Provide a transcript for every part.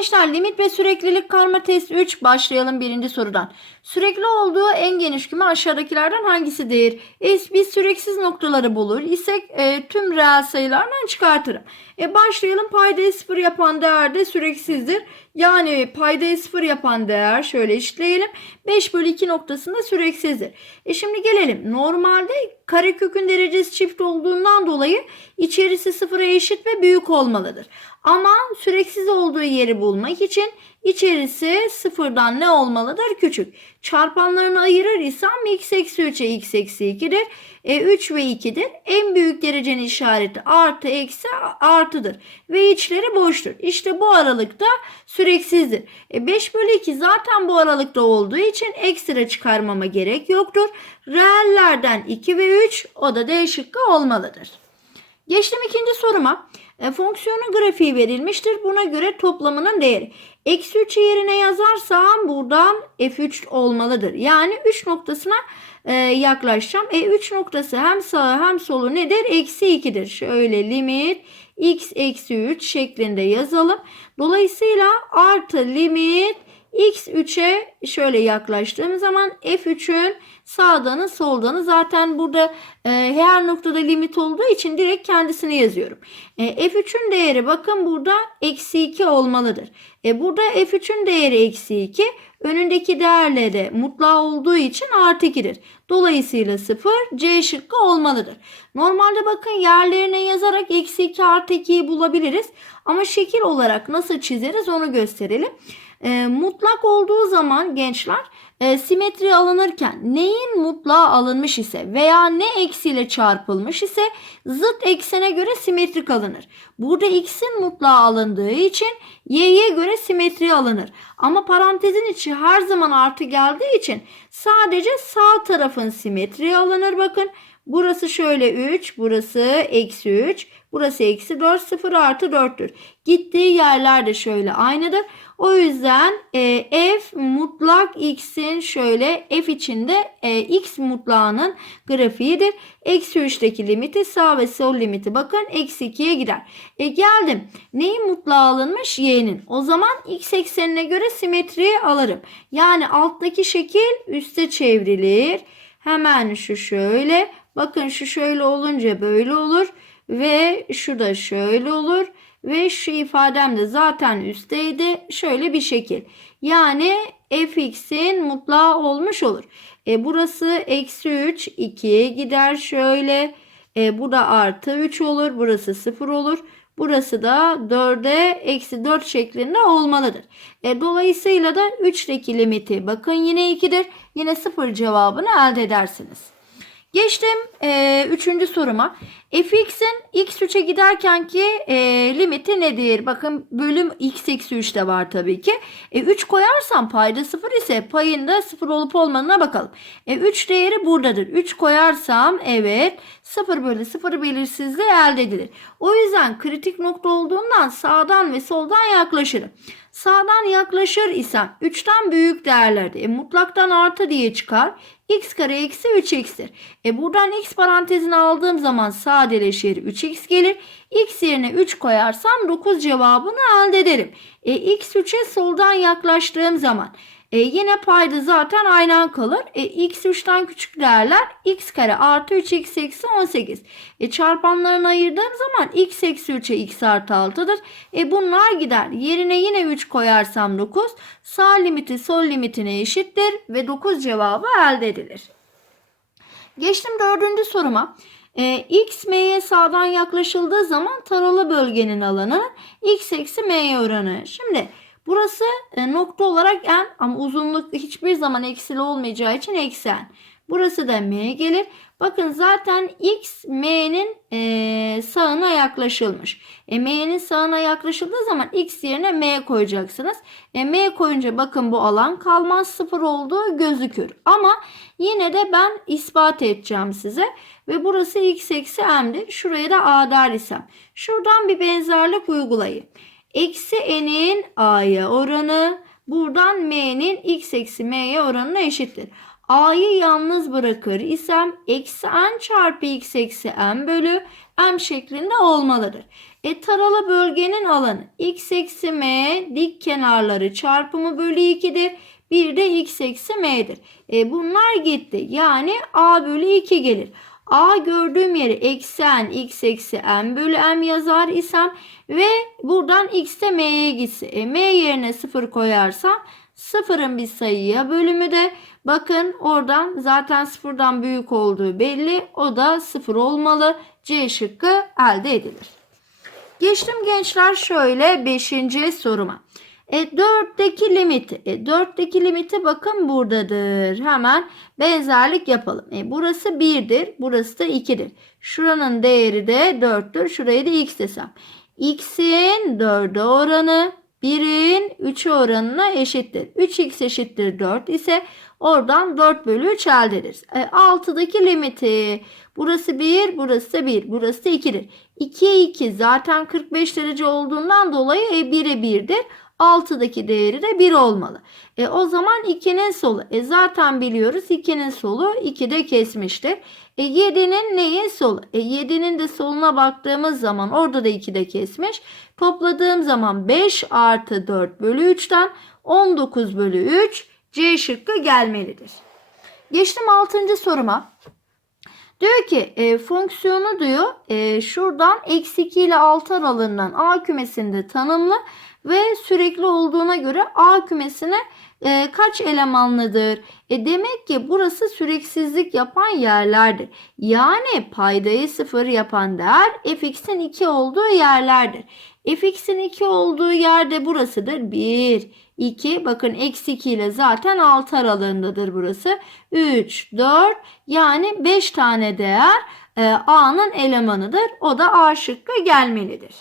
gençler limit ve süreklilik karma test 3 başlayalım birinci sorudan. Sürekli olduğu en geniş küme aşağıdakilerden hangisidir? E, biz süreksiz noktaları bulur isek e, tüm reel sayılardan çıkartırım. E, başlayalım paydayı sıfır yapan değer de süreksizdir. Yani paydayı sıfır yapan değer şöyle işleyelim. 5 bölü 2 noktasında süreksizdir. E şimdi gelelim. Normalde karekökün derecesi çift olduğundan dolayı içerisi sıfıra eşit ve büyük olmalıdır. Ama süreksiz olduğu yeri bulmak için içerisi sıfırdan ne olmalıdır? Küçük. Çarpanlarını ayırır isem x eksi 3'e x eksi 2'dir. E, 3 ve 2'dir. En büyük derecenin işareti artı eksi artıdır. Ve içleri boştur. İşte bu aralıkta süreksizdir. E, 5 bölü 2 zaten bu aralıkta olduğu için ekstra çıkarmama gerek yoktur. Reellerden 2 ve 3 o da D şıkkı olmalıdır. Geçtim ikinci soruma. E, fonksiyonun grafiği verilmiştir. Buna göre toplamının değeri. Eksi 3'ü yerine yazarsam buradan f3 olmalıdır. Yani 3 noktasına e, yaklaşacağım. E 3 noktası hem sağı hem solu nedir? Eksi 2'dir. Şöyle limit x eksi 3 şeklinde yazalım. Dolayısıyla artı limit x3'e şöyle yaklaştığım zaman f3'ün sağdanı soldanı zaten burada e, her noktada limit olduğu için direkt kendisini yazıyorum. E, f3'ün değeri bakın burada eksi 2 olmalıdır. E, burada f3'ün değeri eksi 2 önündeki değerle de mutlak olduğu için artı 2'dir. Dolayısıyla 0 C şıkkı olmalıdır. Normalde bakın yerlerine yazarak eksi 2 artı 2'yi bulabiliriz. Ama şekil olarak nasıl çizeriz onu gösterelim. E, mutlak olduğu zaman gençler e, simetri alınırken neyin mutlağı alınmış ise veya ne eksiyle çarpılmış ise zıt eksene göre simetrik alınır. Burada x'in mutlağı alındığı için y'ye göre simetri alınır. Ama parantezin içi her zaman artı geldiği için sadece sağ tarafın simetri alınır. Bakın burası şöyle 3, burası eksi 3, burası eksi 4, 0 artı 4'tür. Gittiği yerler de şöyle aynıdır. O yüzden e, f mutlak x'in şöyle f içinde e, x mutlağının grafiğidir. Eksi 3'teki limiti sağ ve sol limiti bakın eksi 2'ye gider. E geldim. Neyin mutlağı alınmış? Y'nin. O zaman x eksenine göre simetriyi alırım. Yani alttaki şekil üste çevrilir. Hemen şu şöyle. Bakın şu şöyle olunca böyle olur. Ve şu da şöyle olur. Ve şu ifadem de zaten üstteydi. Şöyle bir şekil. Yani fx'in mutlağı olmuş olur. E, burası eksi 3 2'ye gider şöyle. E, bu da artı 3 olur. Burası 0 olur. Burası da 4'e eksi 4 şeklinde olmalıdır. E, dolayısıyla da 3'teki limiti bakın yine 2'dir. Yine 0 cevabını elde edersiniz. Geçtim e, üçüncü soruma. fx'in x3'e giderken ki e, limiti nedir? Bakın bölüm x eksi 3 de var tabii ki. E, 3 koyarsam payda 0 ise payında 0 olup olmadığına bakalım. E, 3 değeri buradadır. 3 koyarsam evet 0 bölü 0 belirsizliği elde edilir. O yüzden kritik nokta olduğundan sağdan ve soldan yaklaşırım. Sağdan yaklaşır isem 3'ten büyük değerlerde e, mutlaktan artı diye çıkar. x kare eksi 3x'tir. E buradan x parantezini aldığım zaman sadeleşir 3x gelir. x yerine 3 koyarsam 9 cevabını elde ederim. E, x 3'e soldan yaklaştığım zaman e, yine payda zaten aynen kalır. E, x 3'ten küçük değerler x kare artı 3x eksi 18. E, çarpanlarını ayırdığım zaman x eksi 3'e x artı 6'dır. E, bunlar gider. Yerine yine 3 koyarsam 9. Sağ limiti sol limitine eşittir ve 9 cevabı elde edilir. Geçtim dördüncü soruma. E, x m'ye sağdan yaklaşıldığı zaman taralı bölgenin alanı x eksi m'ye oranı. Şimdi burası e, nokta olarak n ama uzunluk hiçbir zaman eksili olmayacağı için eksi n. Burası da m gelir. Bakın zaten x m'nin e, sağına yaklaşılmış. E, m'nin sağına yaklaşıldığı zaman x yerine m koyacaksınız. E, m koyunca bakın bu alan kalmaz sıfır olduğu gözükür. Ama yine de ben ispat edeceğim size. Ve burası x eksi m'dir. Şuraya da a der isem. Şuradan bir benzerlik uygulayın. Eksi n'in a'ya oranı buradan m'nin x eksi m'ye oranına eşittir. A'yı yalnız bırakır isem eksi n çarpı x eksi n bölü m şeklinde olmalıdır. E taralı bölgenin alanı x eksi m dik kenarları çarpımı bölü 2'dir. Bir de x eksi m'dir. E bunlar gitti. Yani a bölü 2 gelir. A gördüğüm yere eksi n x eksi n bölü m yazar isem ve buradan x de m'ye gitse. E, m yerine 0 koyarsam sıfırın bir sayıya bölümü de bakın oradan zaten sıfırdan büyük olduğu belli. O da sıfır olmalı. C şıkkı elde edilir. Geçtim gençler şöyle 5. soruma. E 4'teki limiti. E 4'teki limiti bakın buradadır. Hemen benzerlik yapalım. E burası 1'dir. Burası da 2'dir. Şuranın değeri de 4'tür. Şurayı da x desem. x'in 4'e oranı 1'in 3'e oranına eşittir. 3x eşittir 4 ise oradan 4 bölü 3 elde ederiz. E, 6'daki limiti. Burası 1, burası da 1, burası da 2'dir. 2'ye 2 zaten 45 derece olduğundan dolayı e, 1'e 1'dir. 6'daki değeri de 1 olmalı. E o zaman 2'nin solu. E zaten biliyoruz 2'nin solu 2'de kesmiştir. E 7'nin neyi solu? E 7'nin de soluna baktığımız zaman orada da 2'de kesmiş. Topladığım zaman 5 artı 4 bölü 3'ten 19 bölü 3 C şıkkı gelmelidir. Geçtim 6. soruma. Diyor ki e, fonksiyonu diyor e, şuradan eksi 2 ile 6 aralığından A kümesinde tanımlı ve sürekli olduğuna göre A kümesine e, kaç elemanlıdır? E demek ki burası süreksizlik yapan yerlerdir. Yani paydayı sıfır yapan değer fx'in 2 olduğu yerlerdir. fx'in 2 olduğu yerde burasıdır. 1, 2 bakın eksi 2 ile zaten 6 aralığındadır burası. 3, 4 yani 5 tane değer e, A'nın elemanıdır. O da A şıkkı gelmelidir.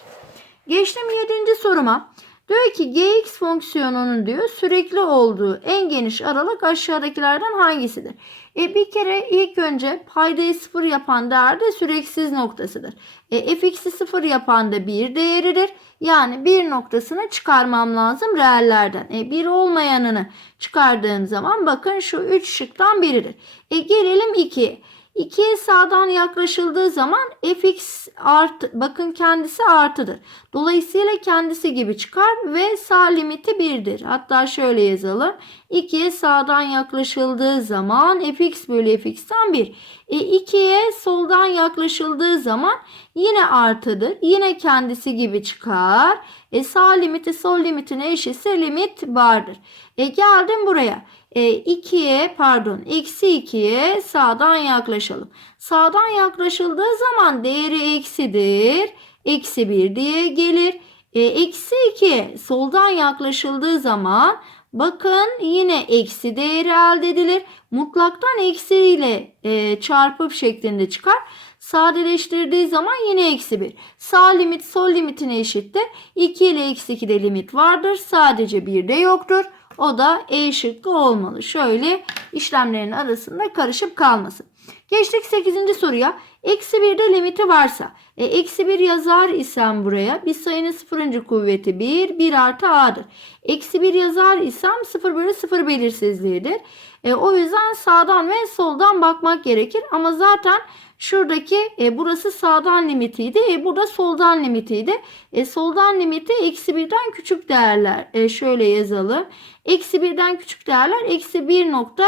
Geçtim 7. soruma. Diyor ki gx fonksiyonunun diyor sürekli olduğu en geniş aralık aşağıdakilerden hangisidir? E bir kere ilk önce paydayı sıfır yapan değer de süreksiz noktasıdır. E fx'i sıfır yapan da bir değeridir. Yani bir noktasını çıkarmam lazım reellerden. E bir olmayanını çıkardığım zaman bakın şu üç şıktan biridir. E gelelim 2'ye. 2'ye sağdan yaklaşıldığı zaman fx art bakın kendisi artıdır. Dolayısıyla kendisi gibi çıkar ve sağ limiti 1'dir. Hatta şöyle yazalım. 2'ye sağdan yaklaşıldığı zaman fx bölü fx'ten 1. E 2'ye soldan yaklaşıldığı zaman yine artıdır. Yine kendisi gibi çıkar. E sağ limiti sol limitine eşitse limit vardır. E geldim buraya. E, 2'ye pardon eksi 2'ye sağdan yaklaşalım. Sağdan yaklaşıldığı zaman değeri eksidir. Eksi 1 diye gelir. E, eksi 2 soldan yaklaşıldığı zaman bakın yine eksi değeri elde edilir. Mutlaktan eksi ile e, çarpıp şeklinde çıkar. Sadeleştirdiği zaman yine eksi 1. Sağ limit sol limitine eşittir. 2 ile eksi 2'de limit vardır. Sadece 1 de yoktur. O da E şıkkı olmalı. Şöyle işlemlerin arasında karışıp kalmasın. Geçtik 8. soruya. Eksi 1'de limiti varsa. E, eksi 1 yazar isem buraya bir sayının sıfırıncı kuvveti 1. 1 artı A'dır. Eksi 1 yazar isem 0 bölü 0 belirsizliğidir. E, o yüzden sağdan ve soldan bakmak gerekir. Ama zaten Şuradaki e, burası sağdan limitiydi. E, burada soldan limitiydi. E, soldan limiti eksi birden küçük değerler. E, şöyle yazalım. Eksi birden küçük değerler eksi bir nokta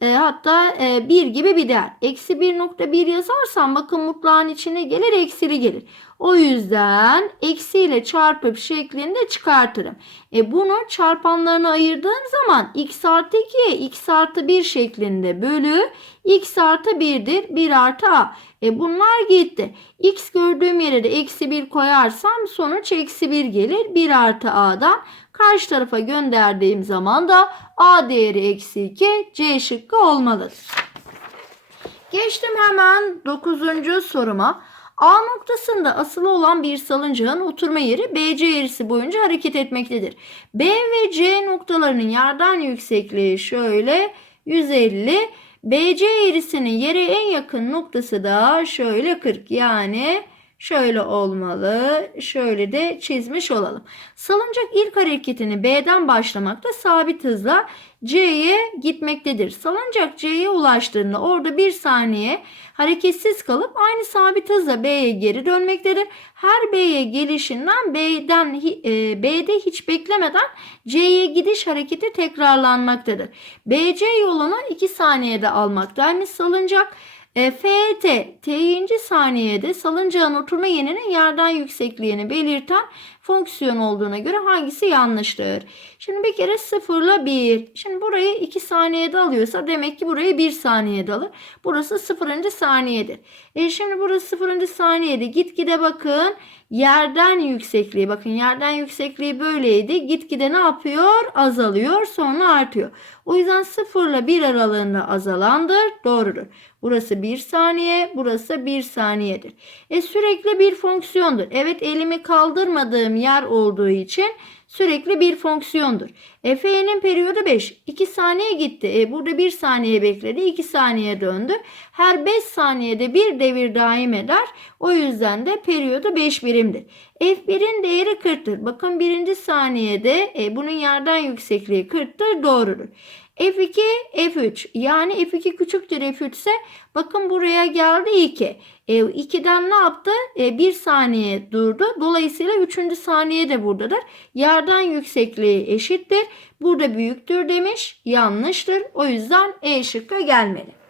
e, hatta e, 1 gibi bir değer. Eksi 1.1 yazarsam bakın mutlağın içine gelir eksili gelir. O yüzden eksiyle çarpıp şeklinde çıkartırım. E bunu çarpanlarına ayırdığım zaman x artı 2'ye x artı 1 şeklinde bölü x artı 1'dir. 1 artı a. E bunlar gitti. x gördüğüm yere de eksi 1 koyarsam sonuç eksi 1 gelir. 1 artı a'dan karşı tarafa gönderdiğim zaman da a değeri eksi 2 c şıkkı olmalıdır. Geçtim hemen 9. soruma. A noktasında asılı olan bir salıncağın oturma yeri BC eğrisi boyunca hareket etmektedir. B ve C noktalarının yerden yüksekliği şöyle 150. BC eğrisinin yere en yakın noktası da şöyle 40. Yani Şöyle olmalı. Şöyle de çizmiş olalım. Salıncak ilk hareketini B'den başlamakta sabit hızla C'ye gitmektedir. Salıncak C'ye ulaştığında orada bir saniye hareketsiz kalıp aynı sabit hızla B'ye geri dönmektedir. Her B'ye gelişinden B'den e, B'de hiç beklemeden C'ye gidiş hareketi tekrarlanmaktadır. BC yolunu 2 saniyede almaktaymış salıncak. E, FT t'inci saniyede salıncağın oturma yerinin yerden yüksekliğini belirten fonksiyon olduğuna göre hangisi yanlıştır? Şimdi bir kere 0 ile 1. Şimdi burayı 2 saniyede alıyorsa demek ki burayı 1 saniyede alır. Burası 0. saniyedir. E şimdi burası 0. saniyede gitgide bakın yerden yüksekliği bakın yerden yüksekliği böyleydi. Gitgide ne yapıyor? Azalıyor sonra artıyor. O yüzden 0 ile 1 aralığında azalandır. Doğrudur. Burası 1 saniye, burası 1 saniyedir. E sürekli bir fonksiyondur. Evet elimi kaldırmadığım yer olduğu için sürekli bir fonksiyondur. E F'nin periyodu 5. 2 saniye gitti. E burada 1 saniye bekledi. 2 saniye döndü. Her 5 saniyede bir devir daim eder. O yüzden de periyodu 5 birimdir. F1'in değeri 40'tır. Bakın birinci saniyede e, bunun yerden yüksekliği 40'tır. Doğrudur. F2, F3 yani F2 küçüktür F3 ise bakın buraya geldi 2. E, 2'den ne yaptı? E, 1 saniye durdu. Dolayısıyla 3. saniye de buradadır. Yerden yüksekliği eşittir. Burada büyüktür demiş. Yanlıştır. O yüzden E şıkkı gelmeli.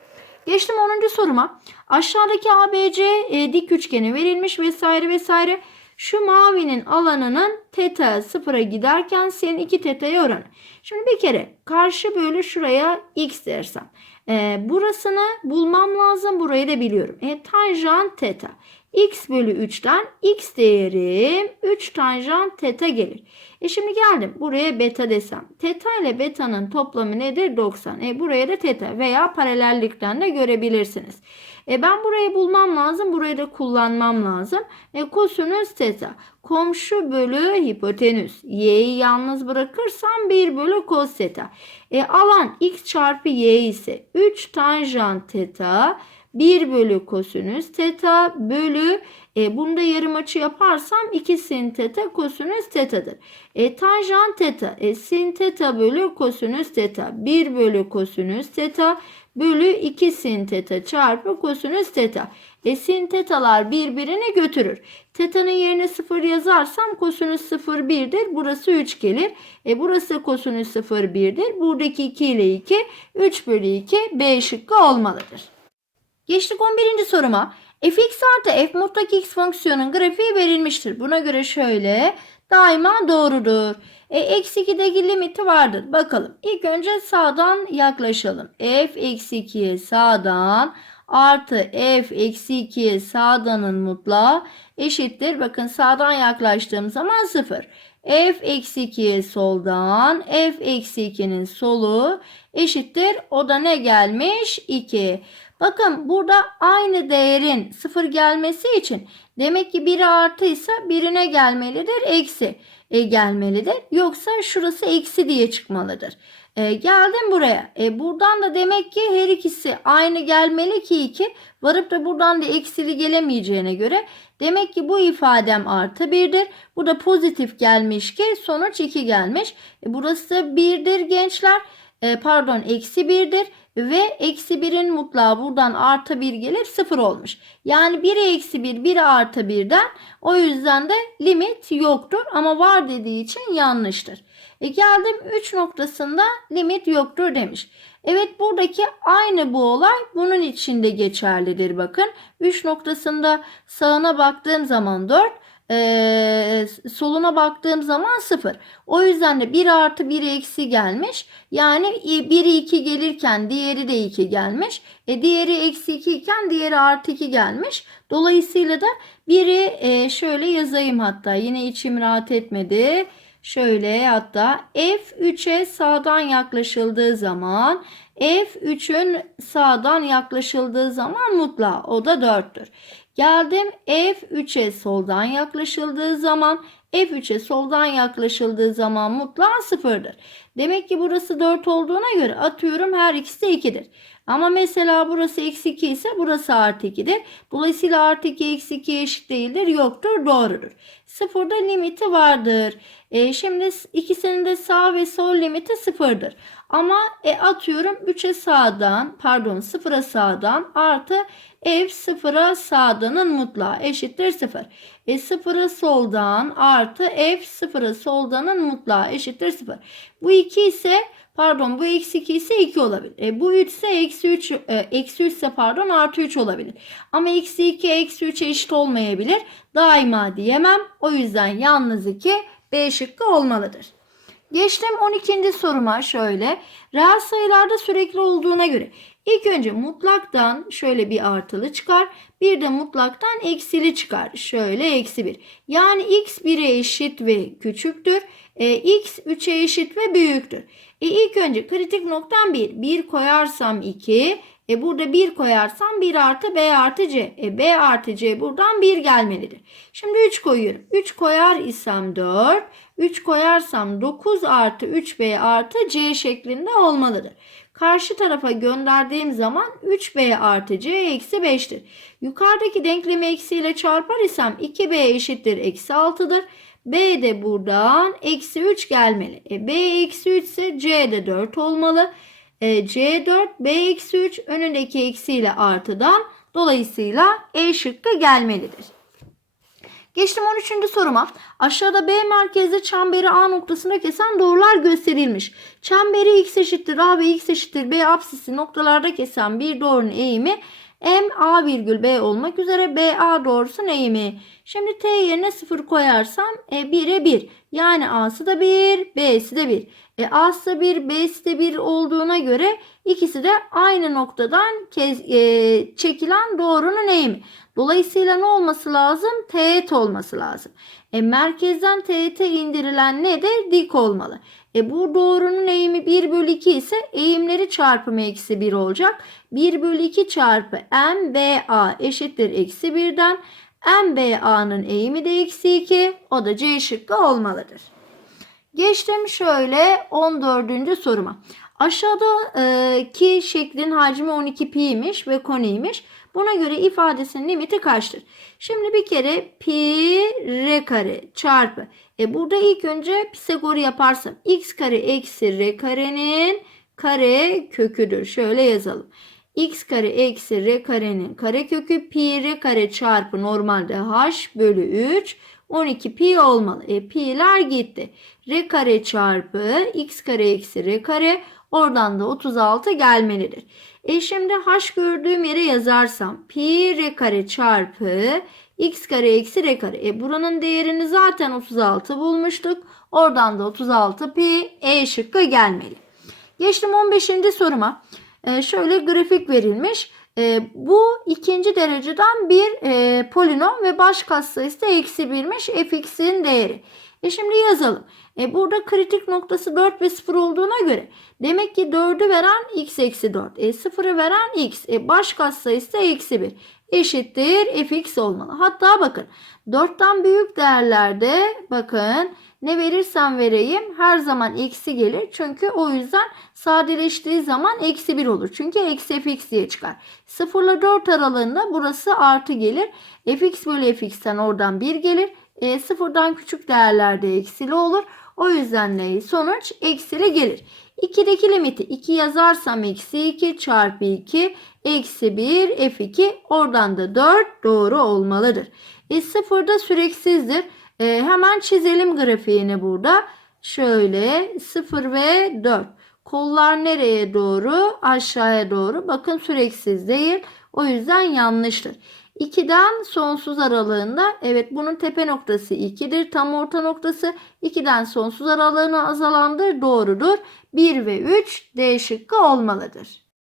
Geçtim 10. soruma. Aşağıdaki ABC e, dik üçgeni verilmiş vesaire vesaire. Şu mavinin alanının teta sıfıra giderken senin 2 teta'ya oranı. Şimdi bir kere karşı bölü şuraya x dersem. E, burasını bulmam lazım. Burayı da biliyorum. E, tanjant teta. x bölü 3'ten x değerim 3 tanjant teta gelir. E şimdi geldim. Buraya beta desem. Teta ile beta'nın toplamı nedir? 90. E buraya da teta veya paralellikten de görebilirsiniz. E ben burayı bulmam lazım. Burayı da kullanmam lazım. E kosinüs teta. Komşu bölü hipotenüs. Y'yi yalnız bırakırsam 1 bölü cos teta. E alan x çarpı y ise 3 tanjant teta 1 bölü kosinüs teta bölü e, bunda yarım açı yaparsam 2 sin teta kosinüs tetadır. E, tanjant teta e, sin teta bölü kosinüs teta 1 bölü kosinüs teta bölü 2 sin teta çarpı kosinüs teta. E sin tetalar birbirini götürür. Teta'nın yerine 0 yazarsam kosinüs 0 1'dir. Burası 3 gelir. E burası kosinüs 0 1'dir. Buradaki 2 ile 2 3 bölü 2 B şıkkı olmalıdır. Geçtik 11. soruma. fx artı f mutlak x fonksiyonun grafiği verilmiştir. Buna göre şöyle daima doğrudur. E, eksi 2'deki limiti vardır. Bakalım. İlk önce sağdan yaklaşalım. f eksi 2'ye sağdan artı f eksi 2'ye sağdanın mutlağı eşittir. Bakın sağdan yaklaştığım zaman 0. f eksi 2'ye soldan f eksi 2'nin solu eşittir. O da ne gelmiş? 2. Bakın burada aynı değerin 0 gelmesi için demek ki biri artıysa birine gelmelidir. Eksi e, gelmelidir. Yoksa şurası eksi diye çıkmalıdır. E, geldim buraya. E, buradan da demek ki her ikisi aynı gelmeli ki 2. Varıp da buradan da eksili gelemeyeceğine göre demek ki bu ifadem artı 1'dir. Bu da pozitif gelmiş ki sonuç 2 gelmiş. E, burası 1'dir gençler. E, pardon eksi 1'dir ve eksi 1'in mutlağı buradan artı 1 gelip 0 olmuş. Yani 1 eksi 1 1 artı 1'den o yüzden de limit yoktur ama var dediği için yanlıştır. E geldim 3 noktasında limit yoktur demiş. Evet buradaki aynı bu olay bunun içinde geçerlidir bakın. 3 noktasında sağına baktığım zaman 4 ee, soluna baktığım zaman 0. O yüzden de 1 artı 1 eksi gelmiş. Yani biri 2 gelirken diğeri de 2 gelmiş. E, diğeri eksi 2 iken diğeri artı 2 gelmiş. Dolayısıyla da biri e, şöyle yazayım hatta. Yine içim rahat etmedi. Şöyle hatta F3'e sağdan yaklaşıldığı zaman F3'ün sağdan yaklaşıldığı zaman mutlağı o da 4'tür. Geldim F3'e soldan yaklaşıldığı zaman F3'e soldan yaklaşıldığı zaman mutlak sıfırdır. Demek ki burası 4 olduğuna göre atıyorum her ikisi de 2'dir. Ama mesela burası eksi 2 ise burası artı 2'dir. Dolayısıyla artı 2 eksi 2 eşit değildir. Yoktur. Doğrudur. Sıfırda limiti vardır. E, şimdi ikisinin de sağ ve sol limiti sıfırdır. Ama e, atıyorum 3'e sağdan pardon 0'a sağdan artı f 0'a sağdanın mutlağı eşittir 0. E 0'a soldan artı f 0'a soldanın mutlağı eşittir 0. Bu 2 ise pardon bu eksi 2 ise 2 olabilir. E, bu 3 ise eksi 3 e, eksi 3 ise pardon artı 3 olabilir. Ama eksi 2 eksi 3'e eşit olmayabilir. Daima diyemem. O yüzden yalnız 2 B şıkkı olmalıdır. Geçtim 12. soruma şöyle. Reel sayılarda sürekli olduğuna göre ilk önce mutlaktan şöyle bir artılı çıkar. Bir de mutlaktan eksili çıkar. Şöyle eksi 1. Yani x 1'e eşit ve küçüktür. E, x 3'e eşit ve büyüktür. E, ilk önce kritik noktam 1. 1 koyarsam 2. E burada 1 koyarsam 1 artı B artı C. E B artı C buradan 1 gelmelidir. Şimdi 3 koyuyorum. 3 koyar isem 4. 3 koyarsam 9 artı 3B artı C şeklinde olmalıdır. Karşı tarafa gönderdiğim zaman 3B artı C eksi 5'tir. Yukarıdaki denklemi eksiyle çarpar isem 2B eşittir eksi 6'dır. B de buradan eksi 3 gelmeli. E, B eksi 3 ise C de 4 olmalı. E, C4 B eksi 3 önündeki eksiyle artıdan dolayısıyla E şıkkı gelmelidir. Geçtim 13. soruma. Aşağıda B merkezde çemberi A noktasında kesen doğrular gösterilmiş. Çemberi x eşittir A ve x eşittir B apsisi noktalarda kesen bir doğrunun eğimi M A virgül B olmak üzere B A doğrusunun eğimi. Şimdi T yerine 0 koyarsam e, 1'e 1. Yani A'sı da 1, B'si de 1. E, A'sı da 1, B'si de 1 olduğuna göre ikisi de aynı noktadan kez, e, çekilen doğrunun eğimi. Dolayısıyla ne olması lazım? Teğet olması lazım. E, merkezden teğete indirilen ne de dik olmalı. E, bu doğrunun eğimi 1 bölü 2 ise eğimleri çarpımı eksi 1 olacak. 1 bölü 2 çarpı MBA eşittir eksi 1'den. MBA'nın eğimi de eksi 2. O da C şıkkı olmalıdır. Geçtim şöyle 14. soruma. Aşağıdaki şeklin hacmi 12 pi'ymiş ve koniymiş. Buna göre ifadesinin limiti kaçtır? Şimdi bir kere pi r kare çarpı. E burada ilk önce Pisagor'u yaparsam x kare eksi r karenin kare köküdür. Şöyle yazalım. x kare eksi r karenin kare kökü pi r kare çarpı normalde h bölü 3 12 pi olmalı. E pi'ler gitti. R kare çarpı x kare eksi r kare oradan da 36 gelmelidir. E şimdi h gördüğüm yere yazarsam pi r kare çarpı x kare eksi r kare. E buranın değerini zaten 36 bulmuştuk. Oradan da 36 pi e şıkkı gelmeli. Geçtim 15. soruma. E şöyle grafik verilmiş. E, bu ikinci dereceden bir e, polinom ve baş katsayısı da eksi 1'miş fx'in değeri. E şimdi yazalım. E burada kritik noktası 4 ve 0 olduğuna göre demek ki 4'ü veren x eksi 4. E 0'ı veren x. E baş katsayısı da eksi 1 eşittir fx olmalı. Hatta bakın 4'ten büyük değerlerde bakın ne verirsem vereyim her zaman eksi gelir. Çünkü o yüzden sadeleştiği zaman eksi 1 olur. Çünkü eksi fx diye çıkar. 0 ile 4 aralığında burası artı gelir. fx bölü fx'ten oradan 1 gelir. E, sıfırdan küçük değerlerde eksili olur. O yüzden ne? Sonuç eksili gelir. 2'deki limiti 2 yazarsam eksi 2 çarpı 2 eksi 1 f2 oradan da 4 doğru olmalıdır. E sıfırda süreksizdir. E, hemen çizelim grafiğini burada. Şöyle 0 ve 4. Kollar nereye doğru? Aşağıya doğru. Bakın süreksiz değil. O yüzden yanlıştır. 2'den sonsuz aralığında evet bunun tepe noktası 2'dir. Tam orta noktası 2'den sonsuz aralığına azalandır. Doğrudur. 1 ve 3 D şıkkı olmalıdır.